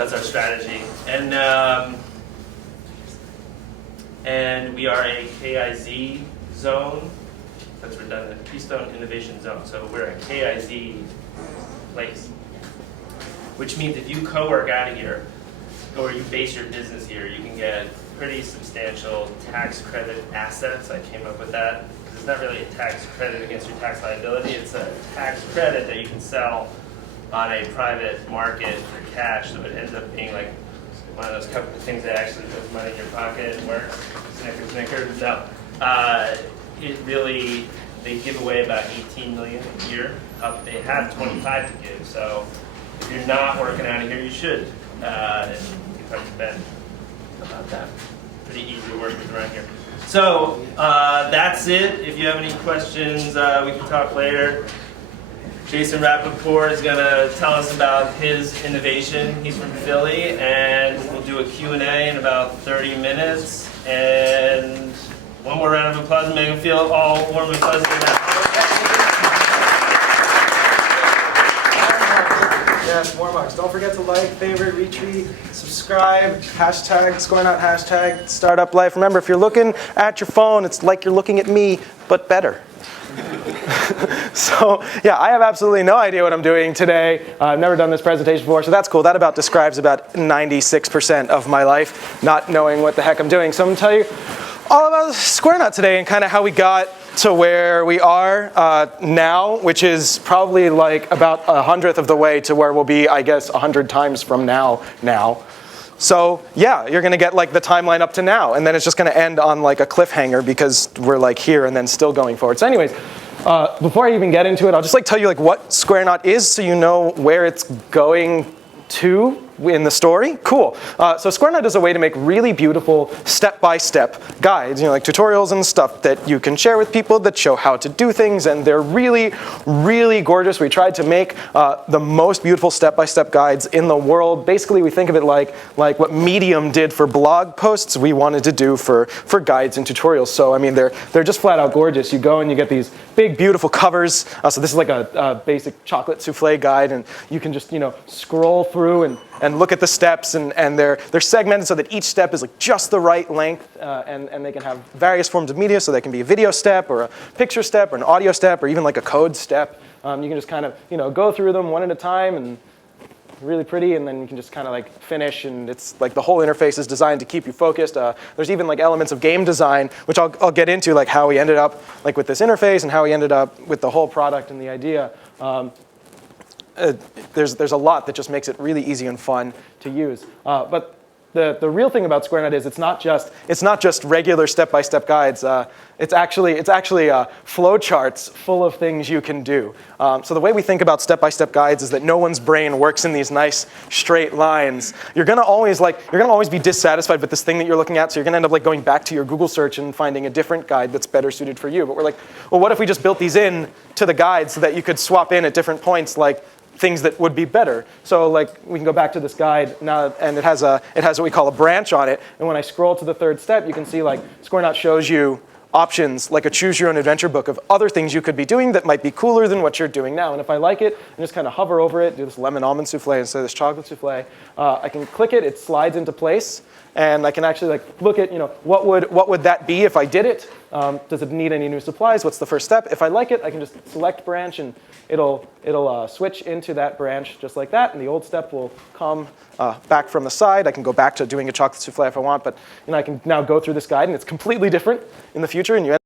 That's our strategy. And we are a KIZ zone. That's redundant. Keystone Innovation Zone. So we're a KIZ place, which means if you co-work out of here, or you base your business here, you can get pretty substantial tax credit assets. I came up with that because it's not really a tax credit against your tax liability. It's a tax credit that you can sell on a private market for cash. So it ends up being like one of those couple of things that actually puts money in your pocket and works. Snickers. No. It really, they give away about 18 million a year. They have 25 to give. So if you're not working out of here, you should. And you talk to Ben about that. Pretty easy to work with around here. So that's it. If you have any questions, we can talk later. Jason Rappaport is going to tell us about his innovation. He's from Philly, and we'll do a Q&A in about 30 minutes. And one more round of applause and make him feel all warm and fuzzy. Yes, Warmucks. Don't forget to like, favorite, retweet, subscribe, hashtag, Squareknot, hashtag, startup life. Remember, if you're looking at your phone, it's like you're looking at me, but better. So, yeah, I have absolutely no idea what I'm doing today. I've never done this presentation before, so that's cool. That about describes about 96% of my life, not knowing what the heck I'm doing. So I'm going to tell you all about Squareknot today and kind of how we got to where we are now, which is probably like about 100th of the way to where we'll be, I guess, 100 times from now. So yeah, you're going to get like the timeline up to now, and then it's just going to end on like a cliffhanger because we're like here and then still going forward. So anyways, before I even get into it, I'll just like tell you like what Squareknot is so you know where it's going to in the story. Cool. So Squareknot is a way to make really beautiful step-by-step guides, like tutorials and stuff that you can share with people that show how to do things, and they're really, really gorgeous. We tried to make the most beautiful step-by-step guides in the world. Basically, we think of it like what Medium did for blog posts, we wanted to do for guides and tutorials. So I mean, they're just flat out gorgeous. You go and you get these big, beautiful covers. So this is like a basic chocolate souffle guide, and you can just scroll through and look at the steps, and they're segmented so that each step is like just the right length, and they can have various forms of media, so they can be a video step or a picture step or an audio step or even like a code step. You can just kind of go through them one at a time, and really pretty, and then you can just kind of like finish, and it's like the whole interface is designed to keep you focused. There's even like elements of game design, which I'll get into, like how we ended up like with this interface and how we ended up with the whole product and the idea. There's a lot that just makes it really easy and fun to use. But the real thing about Squareknot is it's not just regular step-by-step guides. It's actually flowcharts full of things you can do. So the way we think about step-by-step guides is that no one's brain works in these nice straight lines. You're gonna always be dissatisfied with this thing that you're looking at. So you're gonna end up like going back to your Google search and finding a different guide that's better suited for you. But we're like, well, what if we just built these in to the guide so that you could swap in at different points, like things that would be better. So like we can go back to this guide now, and it has what we call a branch on it. And when I scroll to the third step, you can see like Squareknot shows you options like a choose your own adventure book of other things you could be doing that might be cooler than what you're doing now. And if I like it, and just kind of hover over it, do this lemon almond souffle instead of this chocolate souffle, I can click it, it slides into place, and I can actually like look at what would that be if I did it? Does it need any new supplies? What's the first step? If I like it, I can just select branch, and it'll switch into that branch just like that, and the old step will come back from the side. I can go back to doing a chocolate souffle if I want, but I can now go through this guide, and it's completely different in the future, and you end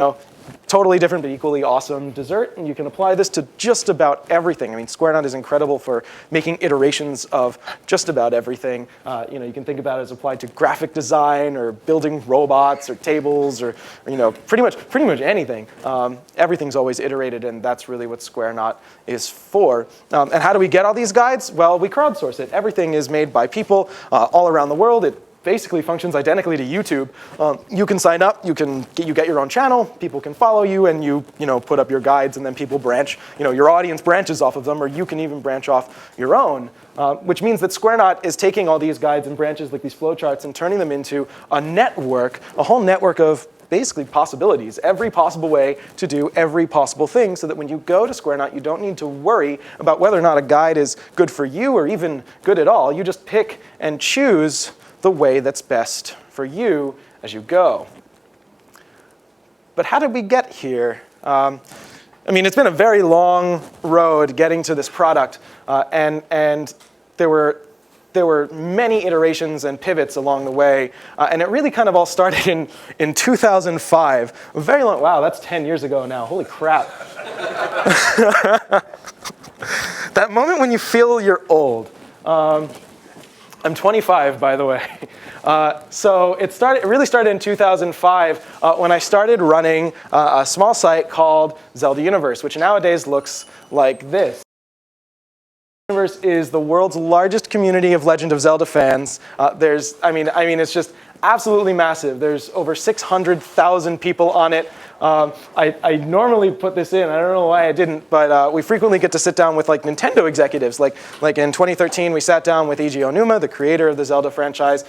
up totally different but equally awesome dessert, and you can apply this to just about everything. I mean, Squareknot is incredible for making iterations of just about everything. You can think about it as applied to graphic design or building robots or tables or pretty much anything. Everything's always iterated, and that's really what Squareknot is for. And how do we get all these guides? Well, we crowdsource it. Everything is made by people all around the world. It basically functions identically to YouTube. You can sign up, you get your own channel, people can follow you, and you put up your guides, and then people branch, your audience branches off of them, or you can even branch off your own. Which means that Squareknot is taking all these guides and branches like these flowcharts and turning them into a network, a whole network of basically possibilities, every possible way to do every possible thing, so that when you go to Squareknot, you don't need to worry about whether or not a guide is good for you or even good at all. You just pick and choose the way that's best for you as you go. But how did we get here? I mean, it's been a very long road getting to this product, and there were many iterations and pivots along the way, and it really kind of all started in 2005. Very long. Wow, that's 10 years ago now. Holy crap! That moment when you feel you're old. I'm 25, by the way. So it really started in 2005 when I started running a small site called Zelda Universe, which nowadays looks like this. Universe is the world's largest community of Legend of Zelda fans. I mean, it's just absolutely massive. There's over 600,000 people on it. I normally put this in. I don't know why I didn't, but we frequently get to sit down with like Nintendo executives. Like in 2013, we sat down with Eiji Onuma, the creator of the Zelda franchise.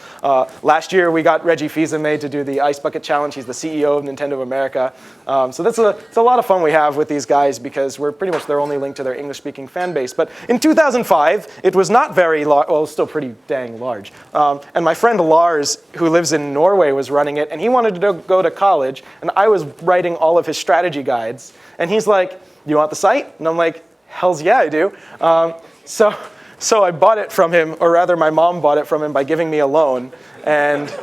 Last year, we got Reggie Fils-Aimé to do the Ice Bucket Challenge. He's the CEO of Nintendo of America. So it's a lot of fun we have with these guys because we're pretty much their only link to their English-speaking fan base. But in 2005, it was not very large. Well, it was still pretty dang large. And my friend Lars, who lives in Norway, was running it, and he wanted to go to college, and I was writing all of his strategy guides. And he's like, "You want the site?" And I'm like, "Hells yeah, I do." So I bought it from him, or rather my mom bought it from him by giving me a loan. And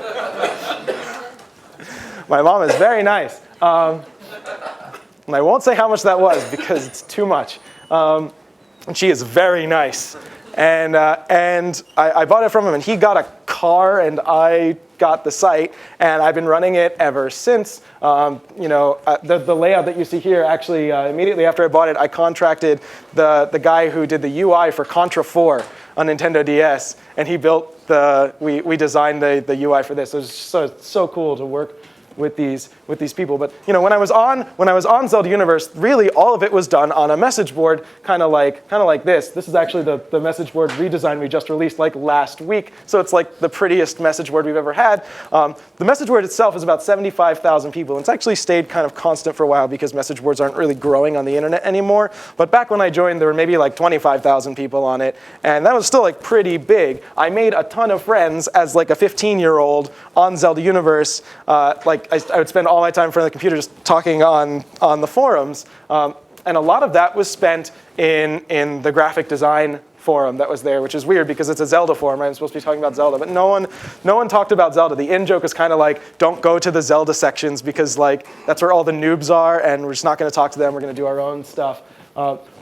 my mom is very nice. And I won't say how much that was because it's too much. And she is very nice. And I bought it from him, and he got a car, and I got the site, and I've been running it ever since. The layout that you see here, actually, immediately after I bought it, I contracted the guy who did the UI for Contra 4 on Nintendo DS, and he built we designed the UI for this. It was so cool to work with these people. But when I was on Zelda Universe, really all of it was done on a message board, kind of like this. This is actually the message board redesign we just released like last week. So it's like the prettiest message board we've ever had. The message board itself is about 75,000 people. And it's actually stayed kind of constant for a while because message boards aren't really growing on the internet anymore. But back when I joined, there were maybe like 25,000 people on it, and that was still like pretty big. I made a ton of friends as like a 15-year-old on Zelda Universe. I would spend all my time in front of the computer just talking on the forums. And a lot of that was spent in the graphic design forum that was there, which is weird because it's a Zelda forum. I'm supposed to be talking about Zelda, but no one talked about Zelda. The in-joke is kind of like, don't go to the Zelda sections because like that's where all the noobs are, and we're just not going to talk to them. We're going to do our own stuff.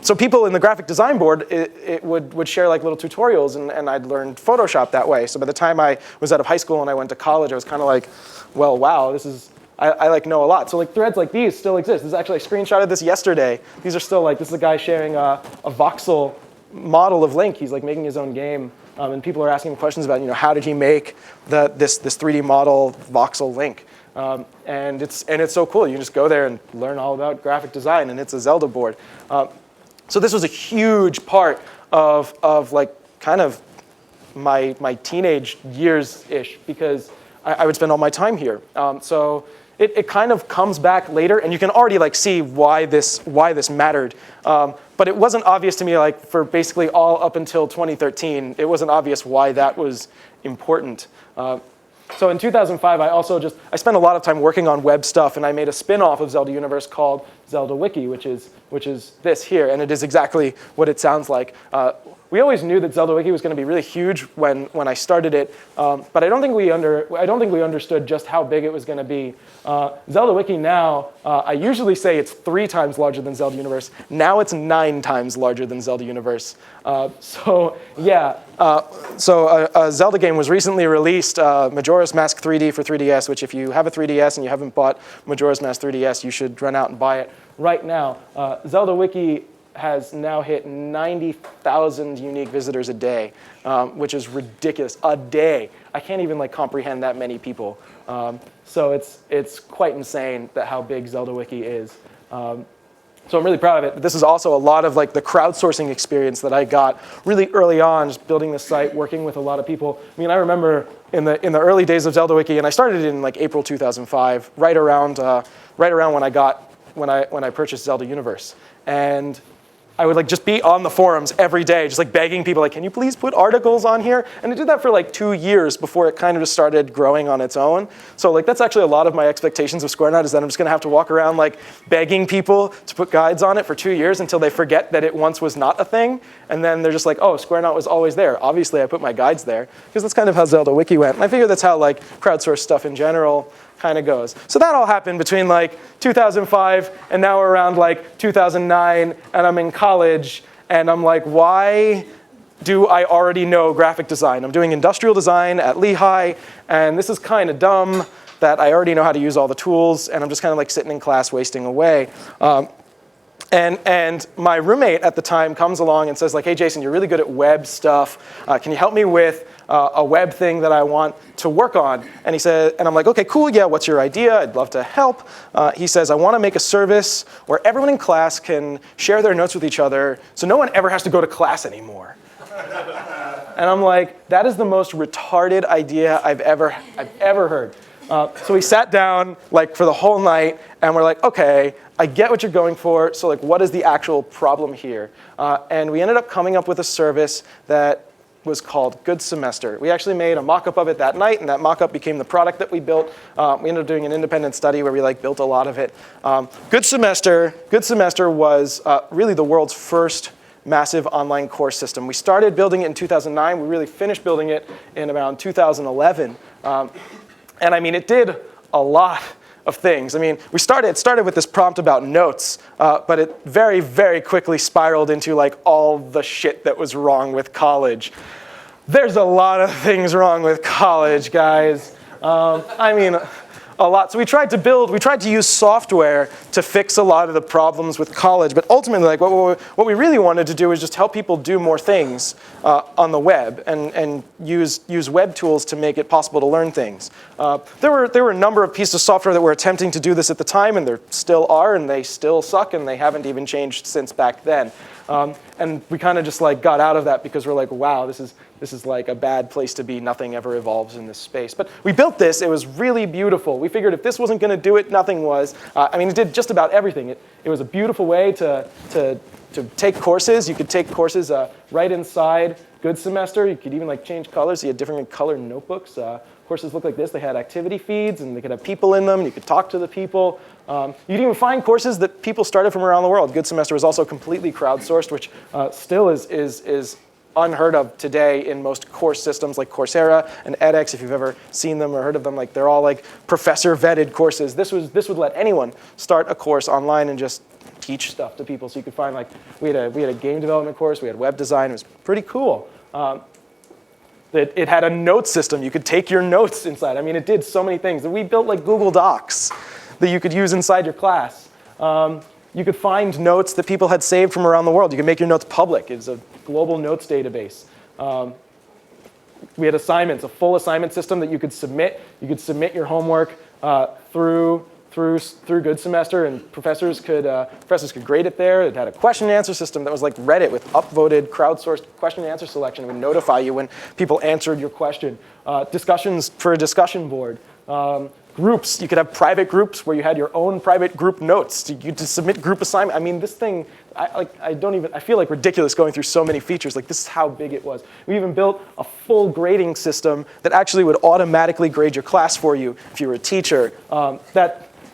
So people in the graphic design board it would share like little tutorials, and I'd learned Photoshop that way. So by the time I was out of high school and I went to college, I was kind of like, well, wow, this is, I like know a lot. So like threads like these still exist. This is actually, I screenshotted this yesterday. These are still like, this is a guy sharing a voxel model of Link. He's like making his own game. And people are asking him questions about, how did he make this 3D model voxel Link? And it's so cool. You just go there and learn all about graphic design, and it's a Zelda board. So this was a huge part of like kind of my teenage years-ish, because I would spend all my time here. So it kind of comes back later, and you can already like see why this mattered. But it wasn't obvious to me, like for basically all up until 2013, it wasn't obvious why that was important. So in 2005, I spent a lot of time working on web stuff, and I made a spin-off of Zelda Universe called Zelda Wiki, which is this here, and it is exactly what it sounds like. We always knew that Zelda Wiki was going to be really huge when I started it, but I don't think we understood just how big it was going to be. Zelda Wiki now, I usually say it's 3 times larger than Zelda Universe. Now it's 9 times larger than Zelda Universe. So a Zelda game was recently released, Majora's Mask 3D for 3DS, which if you have a 3DS and you haven't bought Majora's Mask 3DS, you should run out and buy it right now. Zelda Wiki has now hit 90,000 unique visitors a day, which is ridiculous. A day. I can't even like comprehend that many people. So it's quite insane that how big Zelda Wiki is. So I'm really proud of it. But this is also a lot of like the crowdsourcing experience that I got really early on, just building the site, working with a lot of people. I mean, I remember in the early days of Zelda Wiki, and I started in like April 2005, right around when I purchased Zelda Universe, and I would like just be on the forums every day, just like begging people, like, can you please put articles on here? And I did that for like 2 years before it kind of just started growing on its own. So like that's actually a lot of my expectations of Squareknot, is that I'm just gonna have to walk around like begging people to put guides on it for 2 years until they forget that it once was not a thing. And then they're just like, oh, Squareknot was always there. Obviously I put my guides there, because that's kind of how Zelda Wiki went. And I figure that's how like crowdsourced stuff in general kind of goes. So that all happened between like 2005 and now we're around like 2009, and I'm in college, and I'm like, why do I already know graphic design? I'm doing industrial design at Lehigh, and this is kind of dumb that I already know how to use all the tools, and I'm just kind of like sitting in class wasting away. And my roommate at the time comes along and says like, hey Jason, you're really good at web stuff. Can you help me with a web thing that I want to work on? And he said, and I'm like, okay, cool, yeah, what's your idea? I'd love to help. He says, I want to make a service where everyone in class can share their notes with each other so no one ever has to go to class anymore. And I'm like, that is the most retarded idea I've ever heard. So we sat down like for the whole night, and we're like, okay, I get what you're going for, so like what is the actual problem here? And we ended up coming up with a service that was called GoodSemester. We actually made a mock-up of it that night, and that mock-up became the product that we built. We ended up doing an independent study where we like built a lot of it. GoodSemester was really the world's first massive online course system. We started building it in 2009. We really finished building it in around 2011. And I mean, it did a lot of things. I mean, it started with this prompt about notes, but it very, very quickly spiraled into like all the shit that was wrong with college. There's a lot of things wrong with college, guys. I mean, a lot. So we tried to use software to fix a lot of the problems with college, but ultimately, like what we really wanted to do is just help people do more things on the web and use web tools to make it possible to learn things. There were a number of pieces of software that were attempting to do this at the time, and there still are, and they still suck, and they haven't even changed since back then. And we kind of just like got out of that because we're like, wow, this is like a bad place to be. Nothing ever evolves in this space. But we built this. It was really beautiful. We figured if this wasn't going to do it, nothing was. I mean, it did just about everything. It was a beautiful way to take courses. You could take courses right inside GoodSemester. You could even like change colors. You had different color notebooks. Courses look like this. They had activity feeds, and they could have people in them. And you could talk to the people. You could even find courses that people started from around the world. GoodSemester was also completely crowdsourced, which still is unheard of today in most course systems like Coursera and edX. If you've ever seen them or heard of them, like they're all like professor-vetted courses. This would let anyone start a course online and just teach stuff to people. So you could find like we had a game development course, we had web design. It was pretty cool. It had a note system. You could take your notes inside. I mean, it did so many things. We built like Google Docs that you could use inside your class. You could find notes that people had saved from around the world. You could make your notes public. It's a global notes database. We had assignments, a full assignment system that you could submit. You could submit your homework through GoodSemester, and professors could grade it there. It had a question and answer system that was like Reddit with upvoted, crowdsourced question and answer selection. It would notify you when people answered your question. Discussions for a discussion board. Groups, you could have private groups where you had your own private group notes. You could submit group assignment. I mean, this thing, I feel like ridiculous going through so many features. Like, this is how big it was. We even built a full grading system that actually would automatically grade your class for you if you were a teacher.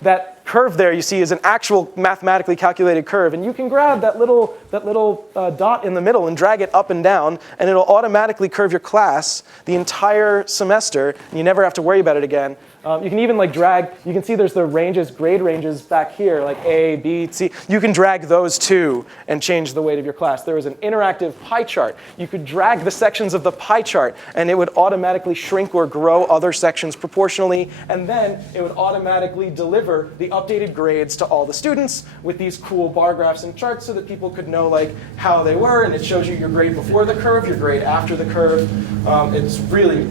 That curve there you see is an actual mathematically calculated curve, and you can grab that little dot in the middle and drag it up and down, and it'll automatically curve your class the entire semester, and you never have to worry about it again. You can even like drag, you can see there's the ranges, grade ranges back here, like A, B, C. You can drag those too and change the weight of your class. There was an interactive pie chart. You could drag the sections of the pie chart, and it would automatically shrink or grow other sections proportionally, and then it would automatically deliver the updated grades to all the students with these cool bar graphs and charts so that people could know like how they were, and it shows you your grade before the curve, your grade after the curve. It's really,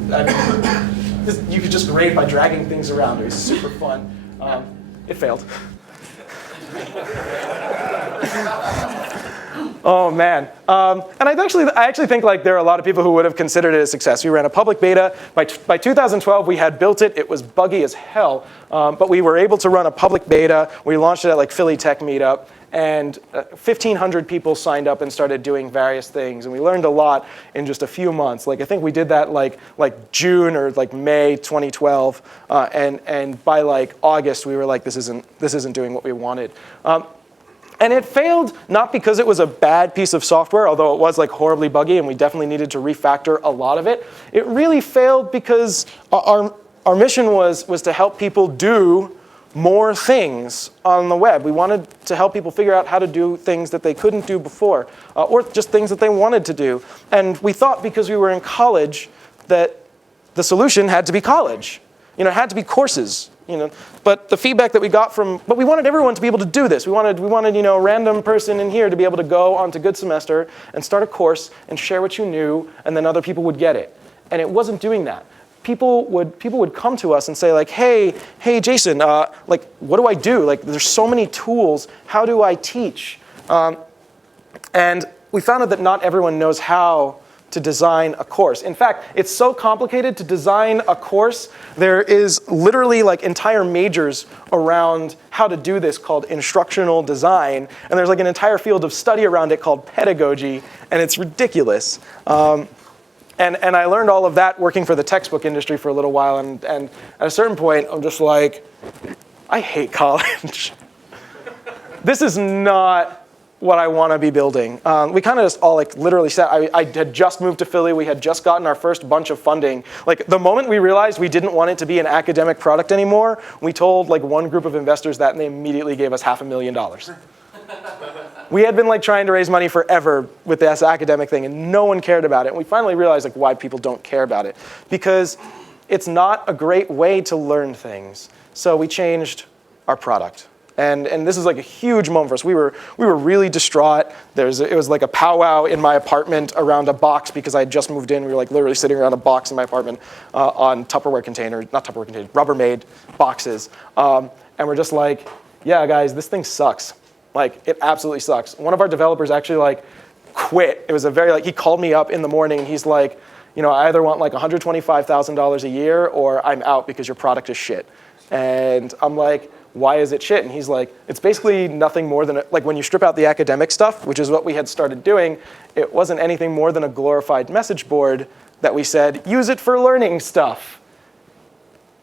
you could just grade by dragging things around. It was super fun. It failed. Oh man, and I actually think like there are a lot of people who would have considered it a success. We ran a public beta. By 2012, we had built it. It was buggy as hell, but we were able to run a public beta. We launched it at like Philly Tech Meetup, and 1,500 people signed up and started doing various things. And we learned a lot in just a few months. Like I think we did that like June or like May 2012, and by like August we were like, this isn't doing what we wanted. And it failed not because it was a bad piece of software, although it was like horribly buggy and we definitely needed to refactor a lot of it. It really failed because our mission was to help people do more things on the web. We wanted to help people figure out how to do things that they couldn't do before, or just things that they wanted to do. And we thought because we were in college that the solution had to be college. It had to be courses. But the feedback that we got but we wanted everyone to be able to do this. We wanted a random person in here to be able to go onto GoodSemester and start a course and share what you knew, and then other people would get it. And it wasn't doing that. People would come to us and say like, hey Jason, like what do I do? Like there's so many tools. How do I teach? And we found out that not everyone knows how to design a course. In fact, it's so complicated to design a course. There is literally like entire majors around how to do this called instructional design, and there's like an entire field of study around it called pedagogy, and it's ridiculous. And I learned all of that working for the textbook industry for a little while, and at a certain point, I'm just like, I hate college. This is not what I want to be building. We kind of just all like literally said, I had just moved to Philly. We had just gotten our first bunch of funding. Like the moment we realized we didn't want it to be an academic product anymore, we told like one group of investors that, and they immediately gave us $500,000. We had been like trying to raise money forever with this academic thing, and no one cared about it. And we finally realized like why people don't care about it, because it's not a great way to learn things. So we changed our product. And this is like a huge moment for us. We were really distraught. It was like a powwow in my apartment around a box because I had just moved in. We were like literally sitting around a box in my apartment on Rubbermaid boxes. And we're just like, yeah, guys, this thing sucks. Like, it absolutely sucks. One of our developers actually like quit. It was he called me up in the morning and he's like, I either want like $125,000 a year or I'm out because your product is shit. And I'm like, why is it shit? And he's like, it's basically nothing more than, like when you strip out the academic stuff, which is what we had started doing, it wasn't anything more than a glorified message board that we said, use it for learning stuff.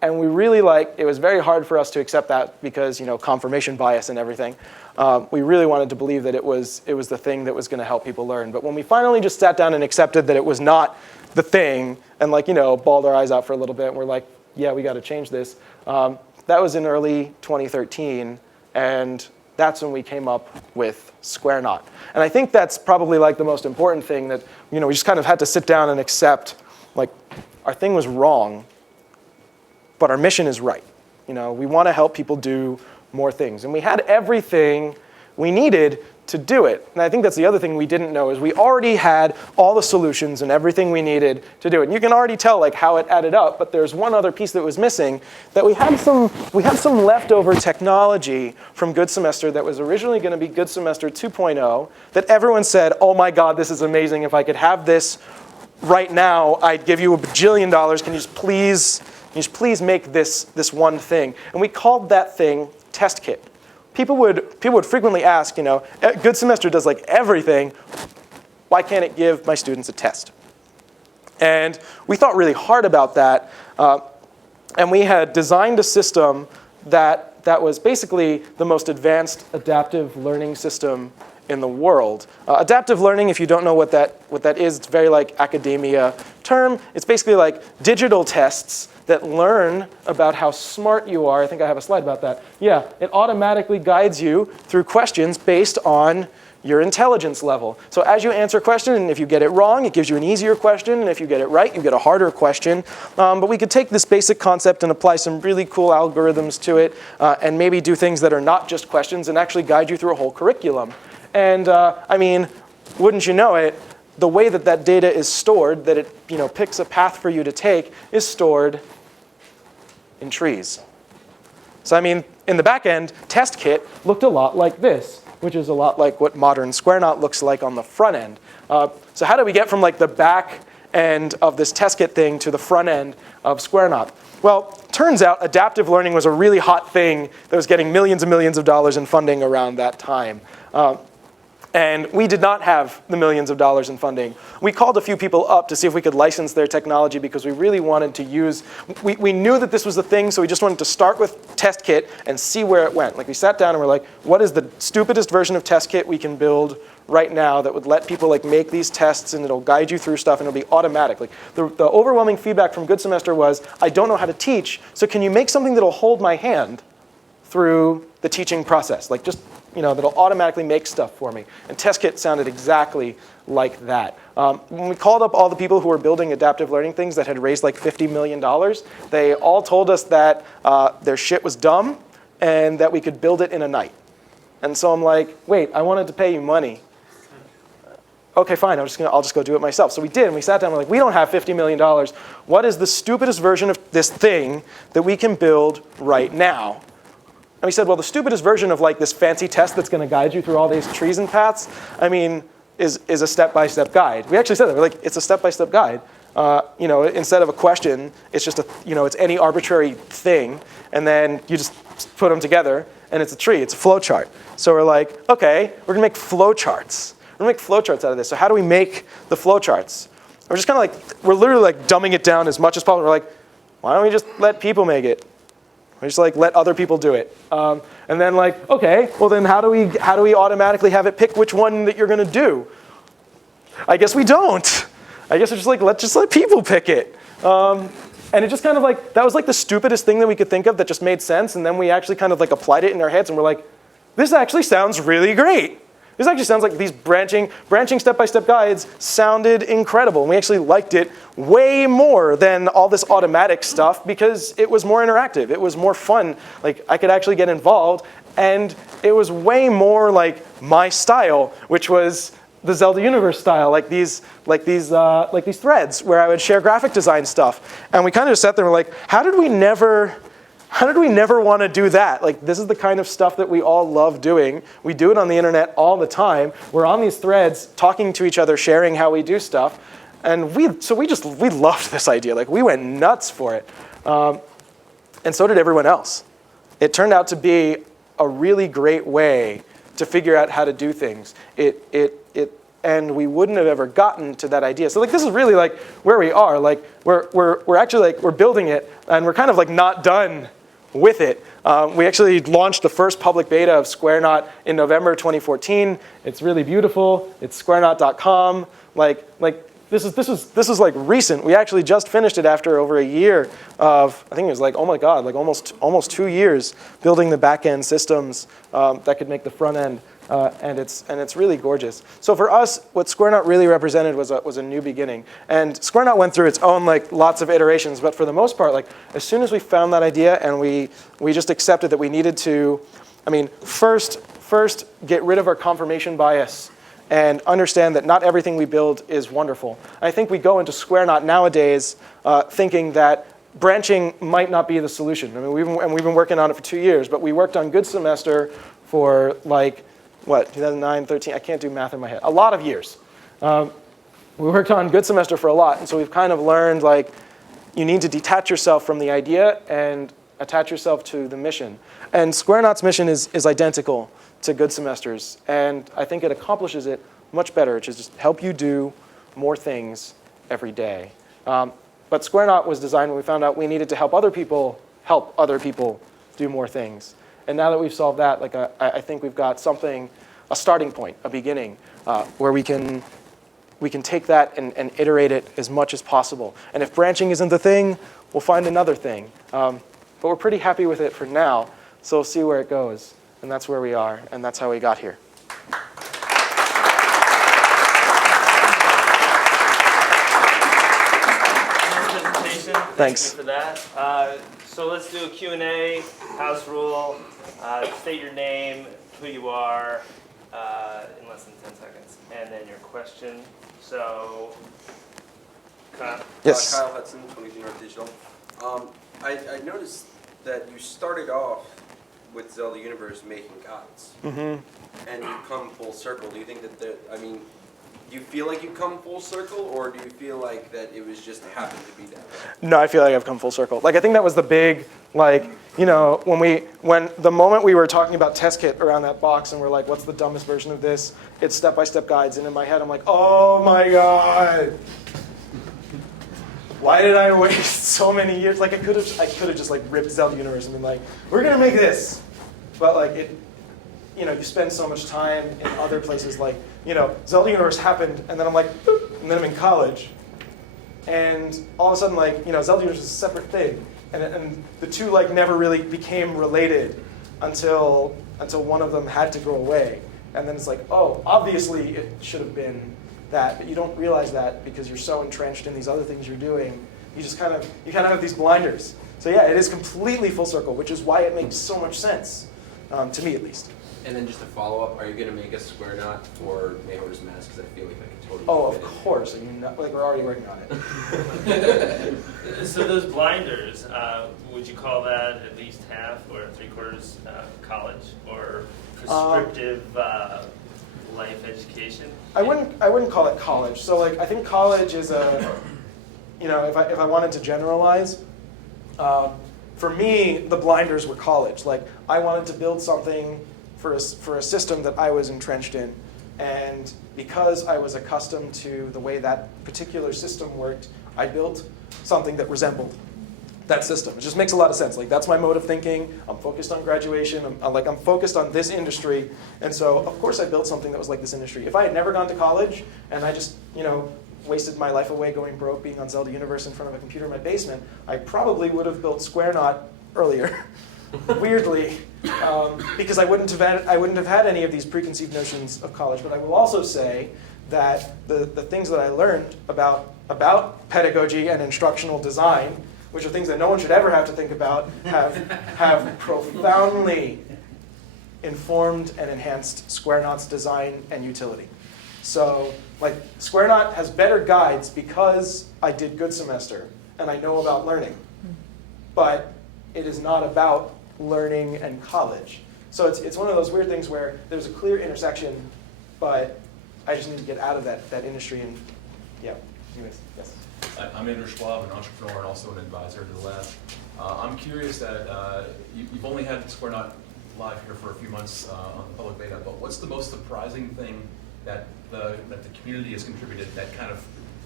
And we really it was very hard for us to accept that because, confirmation bias and everything. We really wanted to believe that it was the thing that was going to help people learn. But when we finally just sat down and accepted that it was not the thing and bawled our eyes out for a little bit, and we're like, yeah, we got to change this. That was in early 2013, and that's when we came up with Squareknot. And I think that's probably like the most important thing that we just kind of had to sit down and accept, like our thing was wrong, but our mission is right. We want to help people do more things, and we had everything we needed to do it. And I think that's the other thing we didn't know is we already had all the solutions and everything we needed to do it. And you can already tell how it added up, but there's one other piece that was missing, that we had some leftover technology from GoodSemester that was originally going to be GoodSemester 2.0 that everyone said, oh my God, this is amazing. If I could have this right now, I'd give you $1 bajillion. Can you just please make this one thing? And we called that thing Test Kit. People would frequently ask, GoodSemester does like everything. Why can't it give my students a test? And we thought really hard about that. And we had designed a system that was basically the most advanced adaptive learning system in the world. Adaptive learning, if you don't know what that is, it's very like academia term. It's basically like digital tests that learn about how smart you are. I think I have a slide about that. Yeah, it automatically guides you through questions based on your intelligence level. So as you answer a question, and if you get it wrong, it gives you an easier question, and if you get it right, you get a harder question. But we could take this basic concept and apply some really cool algorithms to it, and maybe do things that are not just questions and actually guide you through a whole curriculum. And I mean, wouldn't you know it, the way that data is stored, that it picks a path for you to take, is stored in trees. So I mean, in the back end, Test Kit looked a lot like this. which is a lot like what modern Squareknot looks like on the front end. So how do we get from like the back end of this test kit thing to the front end of Squareknot? Well, turns out adaptive learning was a really hot thing that was getting millions and millions of dollars in funding around that time. And we did not have the millions of dollars in funding. We called a few people up to see if we could license their technology because we really wanted to use, we knew that this was the thing, so we just wanted to start with test kit and see where it went. Like we sat down and we're like, what is the stupidest version of test kit we can build right now that would let people like make these tests and it'll guide you through stuff and it'll be automatic. Like the overwhelming feedback from GoodSemester was, I don't know how to teach, so can you make something that'll hold my hand through the teaching process? Like just, that'll automatically make stuff for me. And TestKit sounded exactly like that. When we called up all the people who were building adaptive learning things that had raised like $50 million, they all told us that their shit was dumb and that we could build it in a night. And so I'm like, wait, I wanted to pay you money. Okay, fine, I'll just go do it myself. So we did, and we sat down and we're like, we don't have $50 million. What is the stupidest version of this thing that we can build right now? And we said, well, the stupidest version of like this fancy test that's going to guide you through all these trees and paths, is a step-by-step guide. We actually said that. We're like, it's a step-by-step guide. Instead of a question, it's just it's any arbitrary thing, and then you just put them together, and it's a tree. It's a flow chart. So we're like, okay, we're going to make flow charts. We're going to make flow charts out of this. So how do we make the flow charts? We're just kind of like, we're literally like dumbing it down as much as possible. We're like, why don't we just let people make it? We just like let other people do it. And then like, okay, well then how do we automatically have it pick which one that you're going to do? I guess we don't. I guess we're just like, let's just let people pick it. And it just kind of like, that was like the stupidest thing that we could think of that just made sense. And then we actually kind of like applied it in our heads and we're like, this actually sounds really great. This actually sounds like these branching step-by-step guides sounded incredible. And we actually liked it way more than all this automatic stuff because it was more interactive. It was more fun. Like I could actually get involved. And it was way more like my style, which was the Zelda Universe style, like these threads where I would share graphic design stuff. And we kind of just sat there and were like, how did we never want to do that? Like, this is the kind of stuff that we all love doing. We do it on the internet all the time. We're on these threads, talking to each other, sharing how we do stuff. And we loved this idea. Like, we went nuts for it. And so did everyone else. It turned out to be a really great way to figure out how to do things. And we wouldn't have ever gotten to that idea. So like this is really like where we are. Like we're actually like we're building it, and we're kind of like not done with it. We actually launched the first public beta of Squareknot in November 2014. It's really beautiful. It's squareknot.com. Like this is like recent. We actually just finished it after over a year of, I think it was like, oh my God, like almost 2 years building the back end systems that could make the front end. And it's really gorgeous. So for us, what Squareknot really represented was a new beginning. And Squareknot went through its own like lots of iterations, but for the most part, like as soon as we found that idea and we just accepted that we needed to, first get rid of our confirmation bias and understand that not everything we build is wonderful. I think we go into Squareknot nowadays thinking that branching might not be the solution. We've been working on it for 2 years, but we worked on GoodSemester for like, 2009, 13, I can't do math in my head. A lot of years. We worked on GoodSemester for a lot, and so we've kind of learned like you need to detach yourself from the idea and attach yourself to the mission. And Squareknot's mission is identical to GoodSemester's, and I think it accomplishes it much better, which is just help you do more things every day. But Squareknot was designed when we found out we needed to help other people do more things. And now that we've solved that, like I think we've got something, a starting point, a beginning, where we can take that and iterate it as much as possible. And if branching isn't the thing, we'll find another thing. But we're pretty happy with it for now, so we'll see where it goes. And that's where we are, and that's how we got here. Thanks. Thank you for that. So let's do a Q&A, house rule. State your name, who you are, in less than 10 seconds, and then your question. So, Kyle. Yes. Kyle Hudson, 22 North Digital. I noticed that you started off with Zelda Universe making guides, Mm-hmm. and you come full circle. Do you think that do you feel like you've come full circle, or do you feel like that it was just happened to be that way? No, I feel like I've come full circle. Like, I think that was the big, like, you know, when the moment we were talking about test kit around that box and we're like, what's the dumbest version of this? It's step-by-step guides. And in my head, I'm like, oh my God. Why did I waste so many years? Like, I could have just like ripped Zelda Universe and been like, we're gonna make this. But like it, you know, you spend so much time in other places. Like, you know, Zelda Universe happened, and then I'm like, boop, and then I'm in college, and all of a sudden, like, you know, Zelda Universe is a separate thing, and the two like never really became related until one of them had to go away, and then it's like, oh, obviously it should have been that, but you don't realize that because you're so entrenched in these other things you're doing. You just kind of have these blinders. So yeah, it is completely full circle, which is why it makes so much sense, to me at least. And then just to follow up, are you going to make a Squareknot for Mayhore's Mask? Because I feel like I can totally. Oh, fit of in course. I mean, like, we're already working on it. So those blinders, would you call that at least half or three-quarters college or prescriptive life education? I wouldn't call it college. So like, I think college is a, you know, if I wanted to generalize, for me, the blinders were college. Like, I wanted to build something for a system that I was entrenched in. And because I was accustomed to the way that particular system worked, I built something that resembled that system. It just makes a lot of sense. Like, that's my mode of thinking. I'm focused on graduation. I'm focused on this industry. And so, of course, I built something that was like this industry. If I had never gone to college and I just, you know, wasted my life away going broke, being on Zelda Universe in front of a computer in my basement, I probably would have built Squareknot earlier. Weirdly, because I wouldn't have had any of these preconceived notions of college. But I will also say that the things that I learned about pedagogy and instructional design, which are things that no one should ever have to think about, have profoundly informed and enhanced Squareknot's design and utility. So, like, Squareknot has better guides because I did GoodSemester and I know about learning. But it is not about learning and college. So it's one of those weird things where there's a clear intersection, but I just need to get out of that industry and, yeah, anyways, yes. I'm Andrew Schwab, an entrepreneur and also an advisor to the lab. I'm curious that you've only had Squareknot live here for a few months on the public beta, but what's the most surprising thing that the community has contributed that kind of,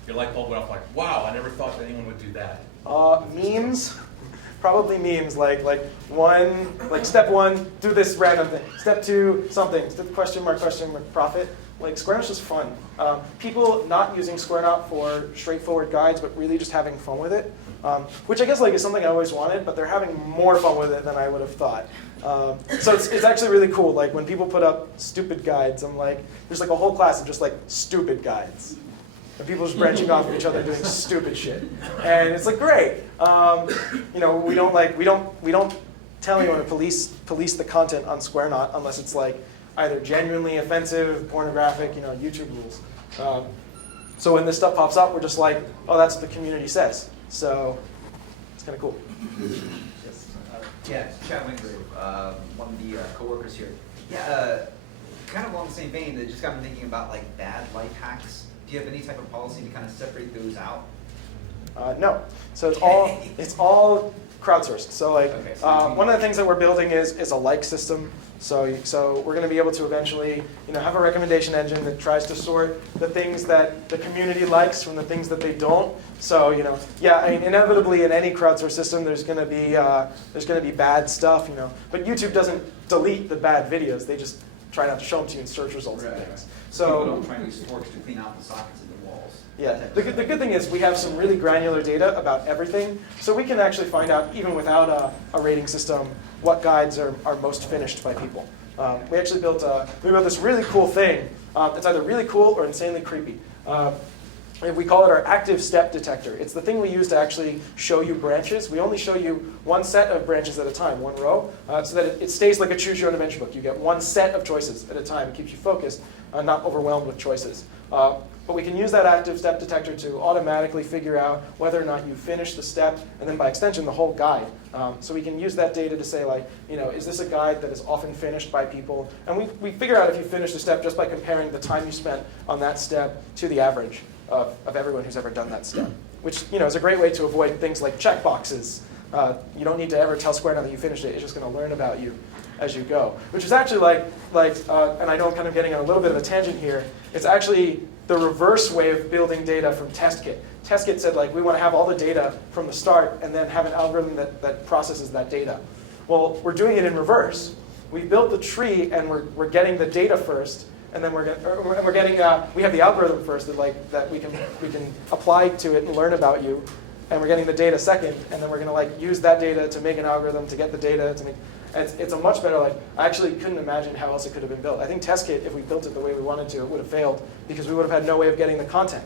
your light bulb went off like, wow, I never thought that anyone would do that? Memes. Probably memes, like step one, do this random thing. Step two, something. Step question mark, profit. Like, Squareknot's just fun. People not using Squareknot for straightforward guides, but really just having fun with it, which I guess like is something I always wanted, but they're having more fun with it than I would have thought. So it's actually really cool. Like, when people put up stupid guides, I'm like, there's like a whole class of just like stupid guides. And people just branching off of each other doing stupid shit, and it's like great. You know, we don't tell anyone to police the content on Squareknot unless it's like either genuinely offensive, pornographic, you know, YouTube rules. So when this stuff pops up, we're just like, oh, that's what the community says. So it's kind of cool. Yes. Yeah, Chad Wingrove, one of the coworkers here. Yeah, kind of along the same vein, that just got me thinking about like bad life hacks. Do you have any type of policy to kind of separate those out? No. So it's all crowdsourced. So like one of the things that we're building is a like system. So we're going to be able to eventually, you know, have a recommendation engine that tries to sort the things that the community likes from the things that they don't. So, you know, yeah, I mean, inevitably in any crowdsourced system there's going to be bad stuff, you know. But YouTube doesn't delete the bad videos. They just try not to show them to you in search results and things. So people don't try to use forks to clean out the sockets in the walls. Yeah, the good thing is we have some really granular data about everything, so we can actually find out, even without a rating system, what guides are most finished by people. We actually built this really cool thing. It's either really cool or insanely creepy. We call it our active step detector. It's the thing we use to actually show you branches. We only show you one set of branches at a time, one row, so that it stays like a choose your own adventure book. You get one set of choices at a time. It keeps you focused, not overwhelmed with choices. But we can use that active step detector to automatically figure out whether or not you finished the step, and then by extension, the whole guide. So we can use that data to say, like, is this a guide that is often finished by people? And we figure out if you finished a step just by comparing the time you spent on that step to the average of everyone who's ever done that step, which is a great way to avoid things like checkboxes. You don't need to ever tell Squareknot that you finished it. It's just going to learn about you as you go, which is actually and I know I'm kind of getting on a little bit of a tangent here. It's actually the reverse way of building data from TestKit. TestKit said, we want to have all the data from the start and then have an algorithm that processes that data. Well, we're doing it in reverse. We built the tree and we're getting the data first, and then we have the algorithm first that we can apply to it and learn about you, and we're getting the data second, and then we're going to use that data to make an algorithm to get the data to make. It's a much better, I actually couldn't imagine how else it could have been built. I think TestKit, if we built it the way we wanted to, it would have failed because we would have had no way of getting the content.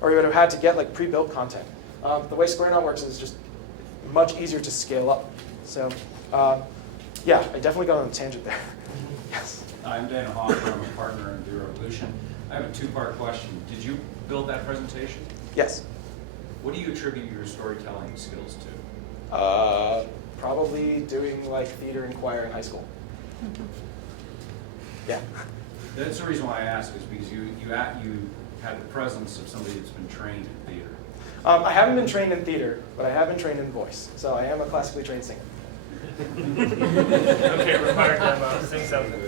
Or we would have had to get pre-built content. The way Squareknot works is just much easier to scale up. So yeah, I definitely got on a tangent there. Yes. I'm Dan Hoffer, I'm a partner in View Revolution. I have a two-part question. Did you build that presentation? Yes. What do you attribute your storytelling skills to? Probably doing theater and choir in high school. Yeah. That's the reason why I ask, is because you had the presence of somebody that's been trained in theater. I haven't been trained in theater, but I have been trained in voice. So I am a classically trained singer. Okay, required demo. Sing something.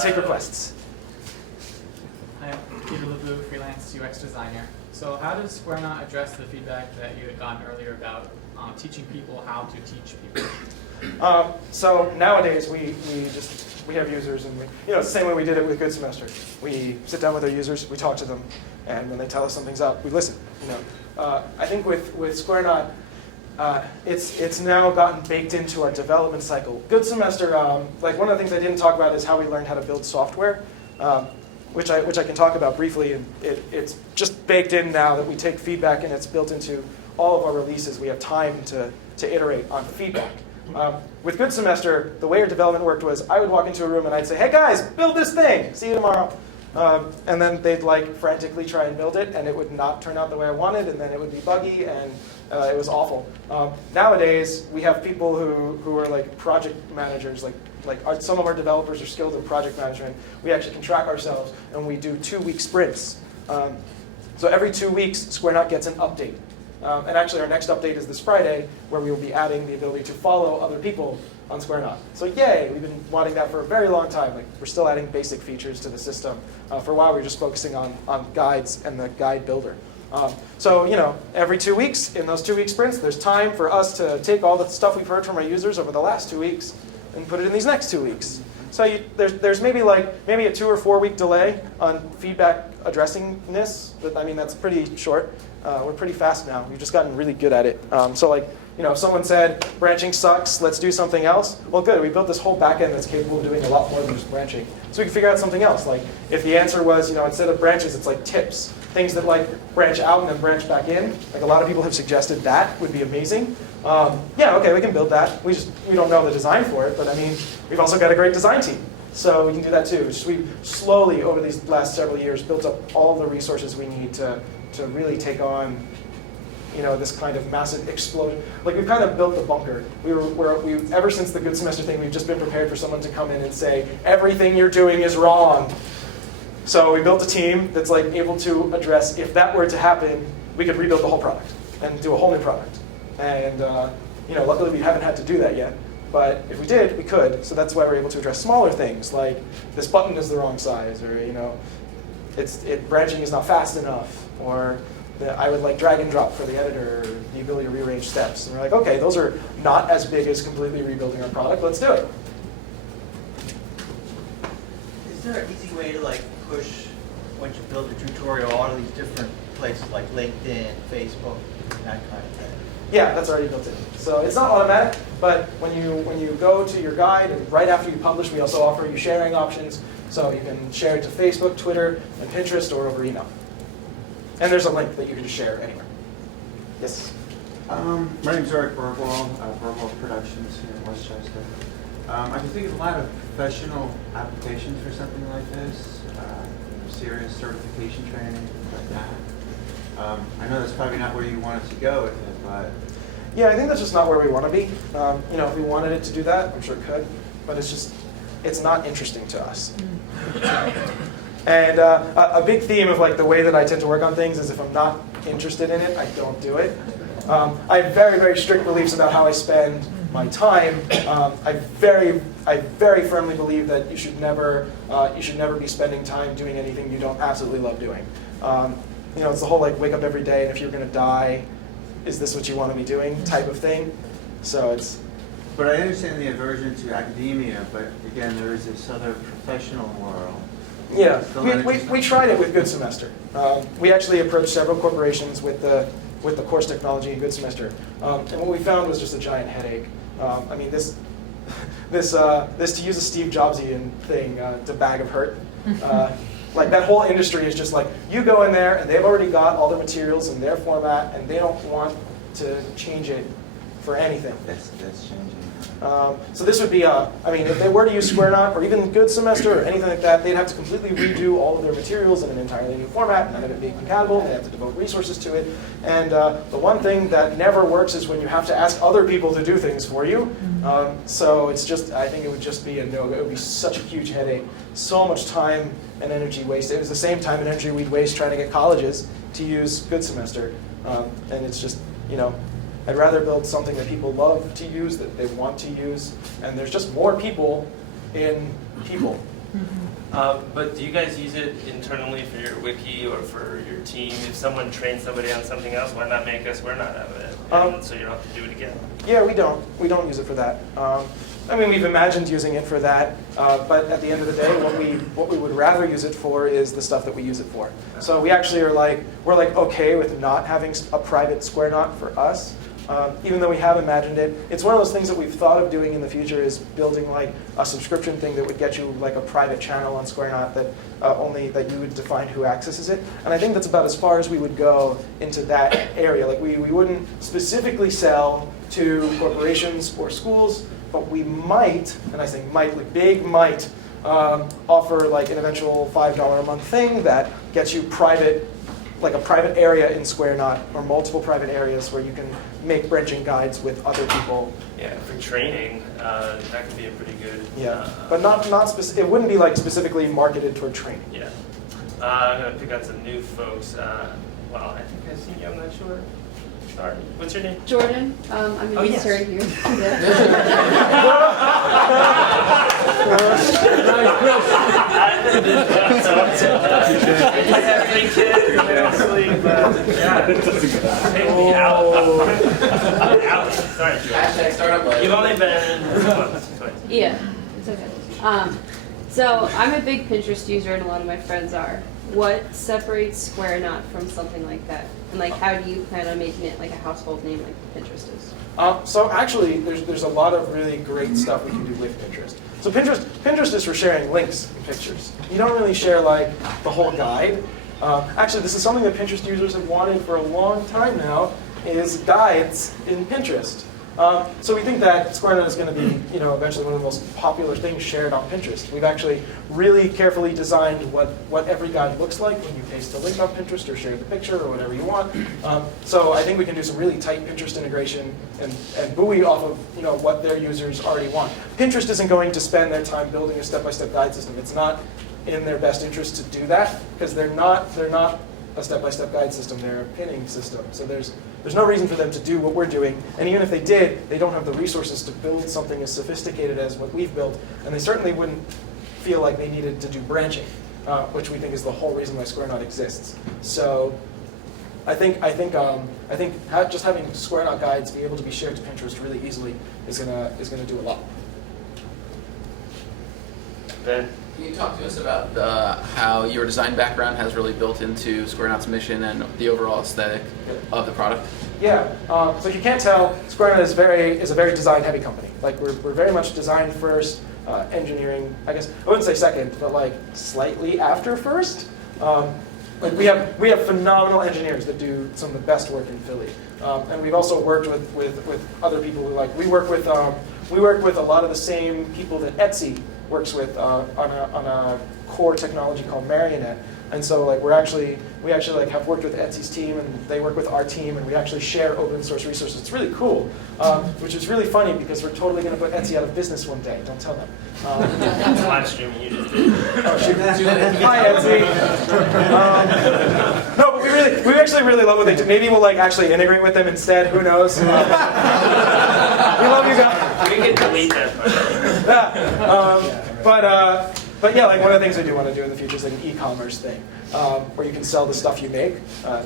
Take requests. Hi, I'm Peter LeBou, freelance UX designer. So how does Squareknot address the feedback that you had gotten earlier about teaching people how to teach people? So nowadays we have users, and it's the same way we did it with GoodSemester. We sit down with our users, we talk to them, and when they tell us something's up, we listen. I think with Squareknot, it's now gotten baked into our development cycle. GoodSemester, one of the things I didn't talk about is how we learned how to build software. Which I can talk about briefly, and it's just baked in now that we take feedback and it's built into all of our releases. We have time to iterate on feedback. With GoodSemester, the way our development worked was I would walk into a room and I'd say, hey guys, build this thing, see you tomorrow. And then they'd frantically try and build it, and it would not turn out the way I wanted, and then it would be buggy, and it was awful. Nowadays, we have people who are project managers, some of our developers are skilled in project management. We actually can track ourselves, and we do 2-week sprints. So every 2 weeks, Squareknot gets an update. And actually, our next update is this Friday, where we will be adding the ability to follow other people on Squareknot. So yay, we've been wanting that for a very long time. We're still adding basic features to the system. For a while, we were just focusing on guides and the guide builder. So every 2 weeks, in those 2-week sprints, there's time for us to take all the stuff we've heard from our users over the last 2 weeks and put it in these next 2 weeks. So there's maybe a 2 or 4 week delay on feedback addressingness, but that's pretty short. We're pretty fast now. We've just gotten really good at it. If someone said branching sucks, let's do something else. Well, good. We built this whole backend that's capable of doing a lot more than just branching. So we can figure out something else. If the answer was, instead of branches, it's tips, things that branch out and then branch back in. A lot of people have suggested that would be amazing. Yeah, okay, we can build that. We don't know the design for it, but we've also got a great design team. So we can do that too. We slowly, over these last several years, built up all the resources we need to really take on this kind of massive explosion. We've kind of built the bunker. Ever since the GoodSemester thing, we've just been prepared for someone to come in and say, everything you're doing is wrong. So we built a team that's able to address, if that were to happen, we could rebuild the whole product and do a whole new product. And luckily we haven't had to do that yet. But if we did, we could. So that's why we're able to address smaller things, like this button is the wrong size, or branching is not fast enough, or I would drag and drop for the editor, or the ability to rearrange steps. And we're okay, those are not as big as completely rebuilding our product. Let's do it. Is there an easy way to push, once you build a tutorial, all of these different places like LinkedIn, Facebook, that kind of thing? Yeah, that's already built in. So it's not automatic, but when you go to your guide, and right after you publish, we also offer you sharing options. So you can share it to Facebook, Twitter, and Pinterest, or over email. And there's a link that you can just share anywhere. Yes? My name's Eric Bergwall, Bergwall Productions here in Westchester. I can think of a lot of professional applications for something like this, serious certification training, things like that. I know that's probably not where you wanted to go with it, but Yeah, I think that's just not where we want to be. If we wanted it to do that, I'm sure it could, but it's not interesting to us. And a big theme of like the way that I tend to work on things is if I'm not interested in it, I don't do it. I have very, very strict beliefs about how I spend my time. I very firmly believe that you should never be spending time doing anything you don't absolutely love doing. It's the whole like wake up every day and if you're going to die, is this what you want to be doing type of thing. So it's. But I understand the aversion to academia, but again, there is this other professional world. Yeah, we tried it with GoodSemester. We actually approached several corporations with the course technology in GoodSemester, and what we found was just a giant headache. This to use a Steve Jobsian thing, it's a bag of hurt. Like that whole industry is just like, you go in there and they've already got all the materials in their format and they don't want to change it for anything. That's changing. So this would be, if they were to use Squareknot or even GoodSemester or anything like that, they'd have to completely redo all of their materials in an entirely new format, none of it being compatible, and they have to devote resources to it. And the one thing that never works is when you have to ask other people to do things for you. So it's just, I think it would just be a no, it would be such a huge headache, so much time and energy wasted. It was the same time and energy we'd waste trying to get colleges to use GoodSemester. And it's just, I'd rather build something that people love to use, that they want to use, and there's just more people in people. But do you guys use it internally for your wiki or for your team? If someone trains somebody on something else, why not make us Squareknot out of it? And so you don't have to do it again. Yeah, we don't. We don't use it for that. We've imagined using it for that, but at the end of the day, what we would rather use it for is the stuff that we use it for. So we actually we're okay with not having a private Squareknot for us. Even though we have imagined it, it's one of those things that we've thought of doing in the future is building like a subscription thing that would get you like a private channel on Squareknot that only that you would define who accesses it. And I think that's about as far as we would go into that area. Like we wouldn't specifically sell to corporations or schools, but we might, and I say might, like big might, offer like an eventual $5 a month thing that gets you private, like a private area in Squareknot or multiple private areas where you can make branching guides with other people. Yeah, for training, that could be a pretty good. Yeah, but not it wouldn't be like specifically marketed toward training. Yeah, I'm gonna pick out some new folks. I think I've seen you. I'm not sure. Sorry, what's your name? Jordan. I'm an intern here. I have 3 kids, actually, but yeah, take me out. Out. Sorry. Hashtag startup life. You've only been 2 months. Yeah, it's okay. So I'm a big Pinterest user, and a lot of my friends are. What separates Squareknot from something like that? And like, how do you plan on making it like a household name like Pinterest is? So actually, there's a lot of really great stuff we can do with Pinterest. So Pinterest is for sharing links and pictures. You don't really share like the whole guide. Actually, this is something that Pinterest users have wanted for a long time now, is guides in Pinterest. So we think that Squareknot is going to be, eventually one of the most popular things shared on Pinterest. We've actually really carefully designed what every guide looks like when you paste a link on Pinterest or share the picture or whatever you want. So I think we can do some really tight Pinterest integration and buoy off of what their users already want. Pinterest isn't going to spend their time building a step-by-step guide system. It's not in their best interest to do that because they're not a step-by-step guide system. They're a pinning system. So there's no reason for them to do what we're doing. And even if they did, they don't have the resources to build something as sophisticated as what we've built. And they certainly wouldn't feel like they needed to do branching, which we think is the whole reason why Squareknot exists. So I think just having Squareknot guides be able to be shared to Pinterest really easily is gonna do a lot. Ben? Can you talk to us about how your design background has really built into Squareknot's mission and the overall aesthetic of the product? Yeah, so if you can't tell, Squareknot is a very design-heavy company. Like we're very much design first, engineering, I guess, I wouldn't say second, but like slightly after first. Like we have phenomenal engineers that do some of the best work in Philly, and we've also worked with other people who like we work with a lot of the same people that Etsy works with on a core technology called Marionette. And so like we actually like have worked with Etsy's team, and they work with our team, and we actually share open source resources. It's really cool, which is really funny because we're totally going to put Etsy out of business one day. Don't tell them. Live streaming you just did. Oh, shoot. Hi Etsy. No, but we actually really love what they do. Maybe we'll like actually integrate with them instead. Who knows? We love you guys. We can delete that part. But yeah, like one of the things we do want to do in the future is like an e-commerce thing, where you can sell the stuff you make.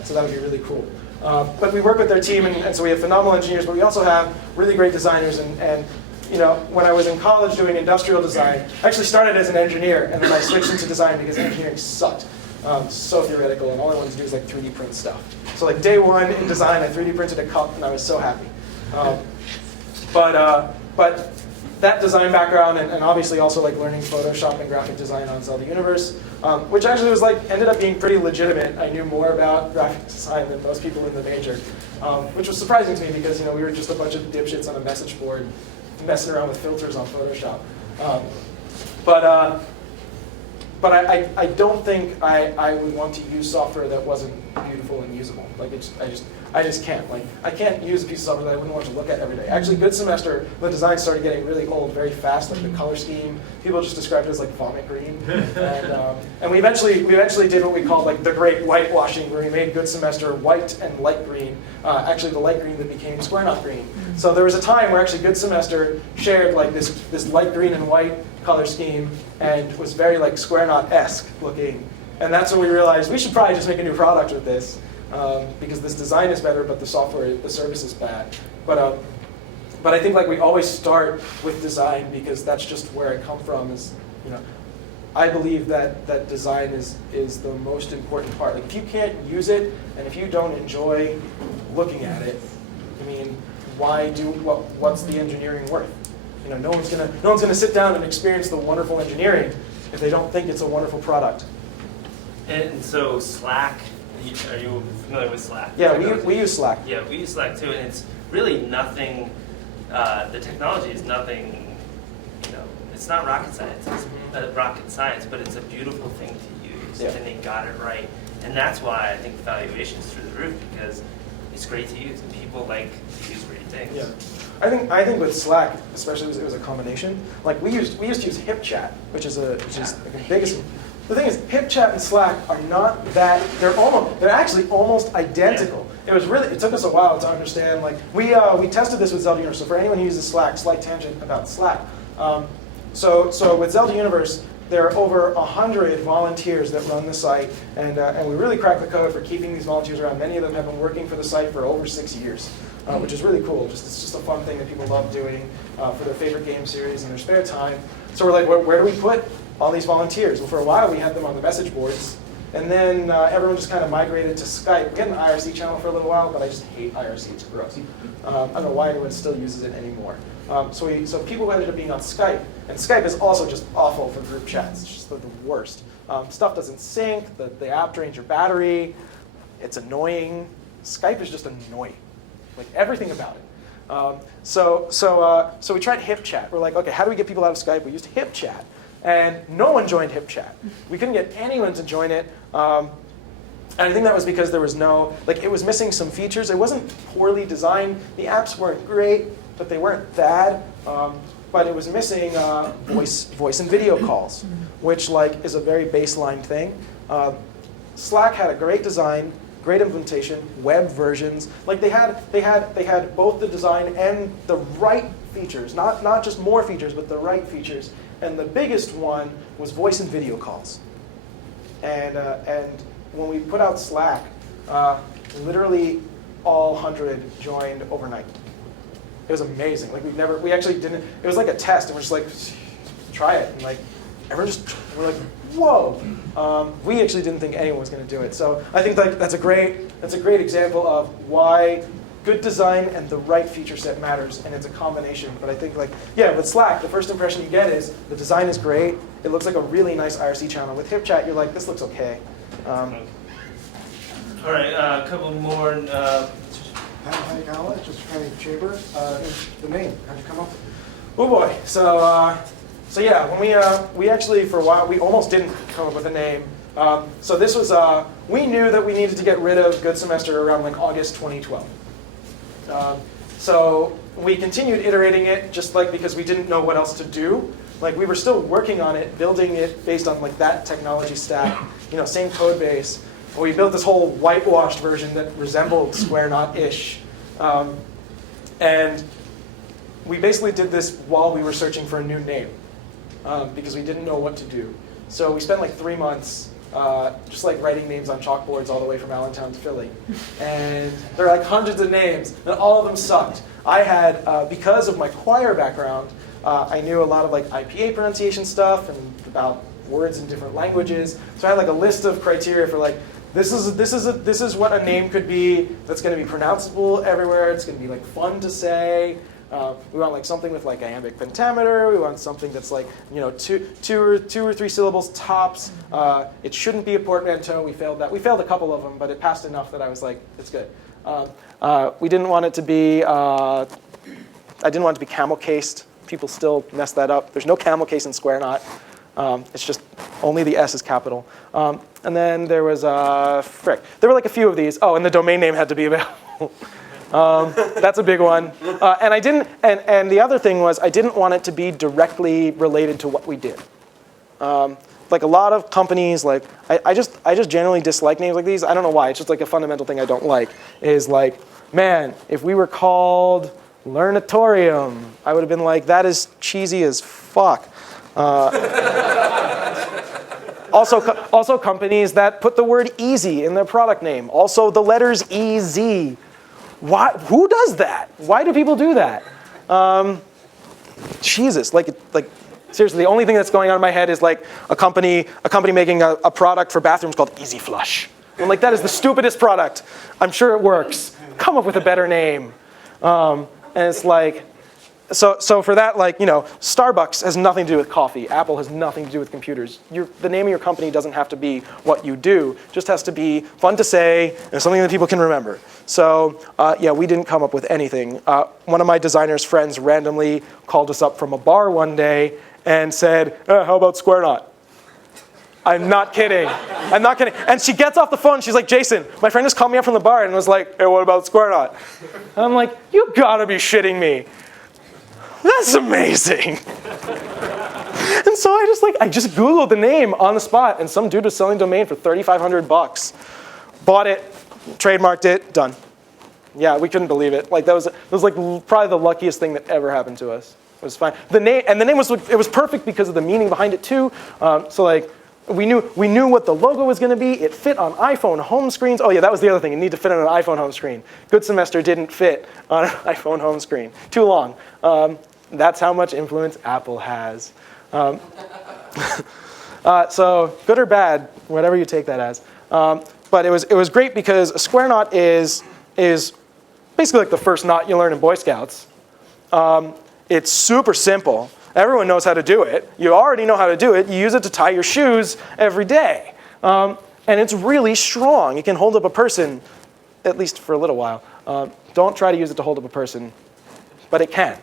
So that would be really cool. But we work with their team, and so we have phenomenal engineers, but we also have really great designers. And you know, when I was in college doing industrial design, I actually started as an engineer, and then I switched into design because engineering sucked. So theoretical, and all I wanted to do was like 3D print stuff. So like day one in design, I 3D printed a cup, and I was so happy. But that design background, and obviously also like learning Photoshop and graphic design on Zelda Universe, which actually was like ended up being pretty legitimate. I knew more about graphic design than most people in the major, which was surprising to me because you know we were just a bunch of dipshits on a message board messing around with filters on Photoshop. But I don't think I would want to use software that wasn't beautiful and usable. Like I just can't. Like I can't use a piece of software that I wouldn't want to look at every day. Actually, GoodSemester, the design started getting really old very fast. Like the color scheme, people just described it as like vomit green. And we eventually did what we called like the great whitewashing, where we made GoodSemester white and light green. Actually, the light green that became Squareknot green. So there was a time where actually GoodSemester shared like this light green and white color scheme, and was very like Squareknot-esque looking. And that's when we realized we should probably just make a new product with this. Because this design is better, but the software, the service is bad. But I think like we always start with design because that's just where I come from. Is you know, I believe that design is the most important part. Like if you can't use it and if you don't enjoy looking at it, I mean, what's the engineering worth? You know, no one's gonna sit down and experience the wonderful engineering if they don't think it's a wonderful product. And so Slack. Are you familiar with Slack? Yeah, we use Slack. Yeah, we use Slack too, and it's really nothing. The technology is nothing. You know, it's not rocket science. It's rocket science, but it's a beautiful thing to use, and they got it right. And that's why I think the valuation is through the roof because it's great to use, and people like to use great things. Yeah. I think with Slack, especially it was a combination. Like we used to use HipChat, which is like the biggest. The thing is, HipChat and Slack are not that. They're actually almost identical. Yeah. It took us a while to understand. Like we tested this with Zelda Universe. So for anyone who uses Slack, slight tangent about Slack. So with Zelda Universe, there are over 100 volunteers that run the site, and we really cracked the code for keeping these volunteers around. Many of them have been working for the site for over 6 years, which is really cool. It's just a fun thing that people love doing for their favorite game series in their spare time. So we're like, where do we put all these volunteers? Well, for a while we had them on the message boards, and then everyone just kind of migrated to Skype. We had an IRC channel for a little while, but I just hate IRC. It's gross. I don't know why anyone still uses it anymore. So people ended up being on Skype, and Skype is also just awful for group chats. It's just the worst. Stuff doesn't sync. The app drains your battery. It's annoying. Skype is just annoying, like everything about it. So we tried HipChat. We're like, okay, how do we get people out of Skype? We used HipChat. And no one joined HipChat. We couldn't get anyone to join it. And I think that was because there was it was missing some features. It wasn't poorly designed. The apps weren't great, but they weren't bad. But it was missing voice and video calls, which is a very baseline thing. Slack had a great design, great implementation, web versions. Like they had both the design and the right features, not just more features, but the right features. And the biggest one was voice and video calls. And when we put out Slack, literally all 100 joined overnight. It was amazing. Like we actually didn't. It was like a test, and we're just like, try it, and everyone we're like, whoa. We actually didn't think anyone was going to do it. So I think that's a great example of why good design and the right feature set matters, and it's a combination. But I think with Slack, the first impression you get is the design is great. It looks like a really nice IRC channel. With HipChat, you're like, this looks okay. All right, a couple more. Hi, Kyle. Just Franny Chamber. The name. How'd you come up with it? Oh boy. So yeah, when we actually for a while we almost didn't come up with a name. So this was we knew that we needed to get rid of GoodSemester around like August 2012. So we continued iterating it just like because we didn't know what else to do. Like we were still working on it, building it based on like that technology stack, same code base. We built this whole whitewashed version that resembled Squareknot-ish. And we basically did this while we were searching for a new name because we didn't know what to do. So we spent like 3 months just like writing names on chalkboards all the way from Allentown to Philly. And there are like hundreds of names, and all of them sucked. I had, because of my choir background, I knew a lot of like IPA pronunciation stuff and about words in different languages. So I had like a list of criteria for like, this is what a name could be that's going to be pronounceable everywhere. It's going to be like fun to say. We want like something with like iambic pentameter. We want something that's like two or three syllables tops. It shouldn't be a portmanteau. We failed that. We failed a couple of them, but it passed enough that I was like, it's good. We didn't want it to be. I didn't want it to be camel cased. People still mess that up. There's no camel case in Squareknot. It's just only the S is capital. And then there was frick. There were like a few of these. Oh, and the domain name had to be available. That's a big one. And I didn't. And the other thing was I didn't want it to be directly related to what we did. Like a lot of companies, like I just generally dislike names like these. I don't know why. It's just like a fundamental thing I don't like. Is like, man, if we were called Learnatorium, I would have been like, that is cheesy as fuck. Also companies that put the word easy in their product name. Also the letters EZ. Why? Who does that? Why do people do that? Jesus, like seriously, the only thing that's going on in my head is like a company making a product for bathrooms called Easy Flush. I'm like, that is the stupidest product. I'm sure it works. Come up with a better name. And it's like, so for that, like, Starbucks has nothing to do with coffee. Apple has nothing to do with computers. The name of your company doesn't have to be what you do. It just has to be fun to say and something that people can remember. So yeah, we didn't come up with anything. One of my designer's friends randomly called us up from a bar one day and said, how about Squareknot? I'm not kidding. I'm not kidding. And she gets off the phone. She's like, Jason, my friend just called me up from the bar and was like, hey, what about Squareknot? And I'm like, you gotta be shitting me. That's amazing. And so I just Googled the name on the spot, and some dude was selling domain for $3,500. Bought it, trademarked it, done. Yeah, we couldn't believe it. Like that was like probably the luckiest thing that ever happened to us. It was fine. The name was perfect because of the meaning behind it too. So like we knew what the logo was going to be. It fit on iPhone home screens. Oh yeah, that was the other thing. It needed to fit on an iPhone home screen. GoodSemester didn't fit on an iPhone home screen. Too long. That's how much influence Apple has. So good or bad, whatever you take that as. But it was great because Squareknot is basically like the first knot you learn in Boy Scouts. It's super simple. Everyone knows how to do it. You already know how to do it. You use it to tie your shoes every day. And it's really strong. It can hold up a person, at least for a little while. Don't try to use it to hold up a person, but it can.